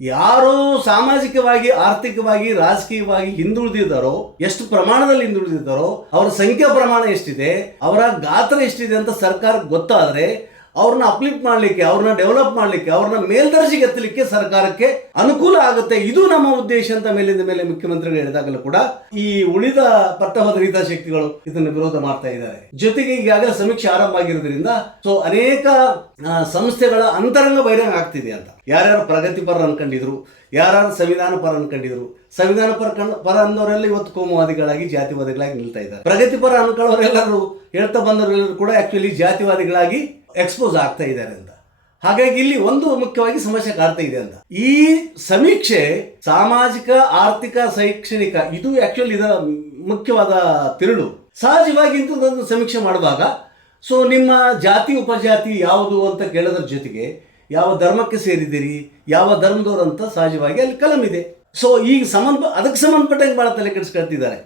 ಯಾರು ಸಾಮಾಜಿಕವಾಗಿ, ಆರ್ಥಿಕವಾಗಿ, ರಾಜಕೀಯವಾಗಿ ಹಿಂದುಳಿದಿದ್ದಾರೋ, ಎಷ್ಟು ಪ್ರಮಾಣದಲ್ಲಿ ಹಿಂದುಳಿದಿದ್ದಾರೋ, ಅವರ ಸಂಖ್ಯಾ ಪ್ರಮಾಣ ಎಷ್ಟಿದೆ, ಅವರ ಗಾತ್ರ ಎಷ್ಟಿದೆ ಅಂತ ಸರ್ಕಾರಕ್ಕೆ ಗೊತ್ತಾದ್ರೆ ಅವ್ರನ್ನ ಅಪ್ಲಿಫ್ಟ್ ಮಾಡಲಿಕ್ಕೆ, ಅವ್ರನ್ನ ಡೆವಲಪ್ ಮಾಡಲಿಕ್ಕೆ, ಅವ್ರನ್ನ ಮೇಲ್ದರ್ಜೆಗೆ ಎತ್ತಲಿಕ್ಕೆ ಸರ್ಕಾರಕ್ಕೆ ಅನುಕೂಲ ಆಗುತ್ತೆ. ಇದು ನಮ್ಮ ಉದ್ದೇಶ ಅಂತ ಮೇಲಿಂದ ಮೇಲೆ ಮುಖ್ಯಮಂತ್ರಿಗಳು ಹೇಳಿದಾಗಲೂ ಕೂಡ ಈ ಉಳಿದ ಪಟ್ಟಭದ್ರ ಹಿತಾಸಕ್ತಿಗಳು ಇದನ್ನು ವಿರೋಧ ಮಾಡ್ತಾ ಇದ್ದಾರೆ. ಜೊತೆಗೆ ಈಗಾಗಲೇ ಸಮೀಕ್ಷೆ ಆರಂಭ ಆಗಿರೋದ್ರಿಂದ ಅನೇಕ ಸಂಸ್ಥೆಗಳ ಅಂತರಂಗ ಬಹಿರಂಗ ಆಗ್ತಿದೆ ಅಂತ. ಯಾರ್ಯಾರು ಪ್ರಗತಿಪರ ಅನ್ಕೊಂಡಿದ್ರು, ಯಾರ್ಯಾರು ಸಂವಿಧಾನ ಪರ ಅನ್ಕೊಂಡಿದ್ರು, ಸಂವಿಧಾನ ಪರ ಅನ್ನೋರೆಲ್ಲ ಇವತ್ತು ಕೋಮುವಾದಿಗಳಾಗಿ, ಜಾತಿವಾದಿಗಳಾಗಿ ನಿಲ್ತಾ ಇದ್ದಾರೆ. ಪ್ರಗತಿಪರ ಅನ್ಕೊಳ್ಳೋರೆಲ್ಲರೂ, ಹೇಳ್ತಾ ಬಂದವರೆಲ್ಲರೂ ಕೂಡ ಆಕ್ಚುಲಿ ಜಾತಿವಾದಿಗಳಾಗಿ ಎಕ್ಸ್ಪೋಸ್ ಆಗ್ತಾ ಇದ್ದಾರೆ ಅಂತ. ಹಾಗಾಗಿ ಇಲ್ಲಿ ಒಂದು ಮುಖ್ಯವಾಗಿ ಸಮಸ್ಯೆ ಕಾಡ್ತಾ ಇದೆ ಅಂತ. ಈ ಸಮೀಕ್ಷೆ ಸಾಮಾಜಿಕ, ಆರ್ಥಿಕ, ಶೈಕ್ಷಣಿಕ ಇದು ಆಕ್ಚುಲಿ ಇದರ ಮುಖ್ಯವಾದ ತಿರುಳು. ಸಹಜವಾಗಿ ಇಂಥದ್ದೊಂದು ಸಮೀಕ್ಷೆ ಮಾಡುವಾಗ ನಿಮ್ಮ ಜಾತಿ ಉಪಜಾತಿ ಯಾವುದು ಅಂತ ಕೇಳೋದ್ರ ಜೊತೆಗೆ ಯಾವ ಧರ್ಮಕ್ಕೆ ಸೇರಿದ್ದೀರಿ, ಯಾವ ಧರ್ಮದವರು ಅಂತ ಸಹಜವಾಗಿ ಅಲ್ಲಿ ಕಲಂ ಇದೆ. ಈಗ ಅದಕ್ಕೆ ಸಂಬಂಧಪಟ್ಟಂಗೆ ಭಾಳ ತಲೆ ಕೆಡಿಸ್ಕೊಳ್ತಿದ್ದಾರೆ.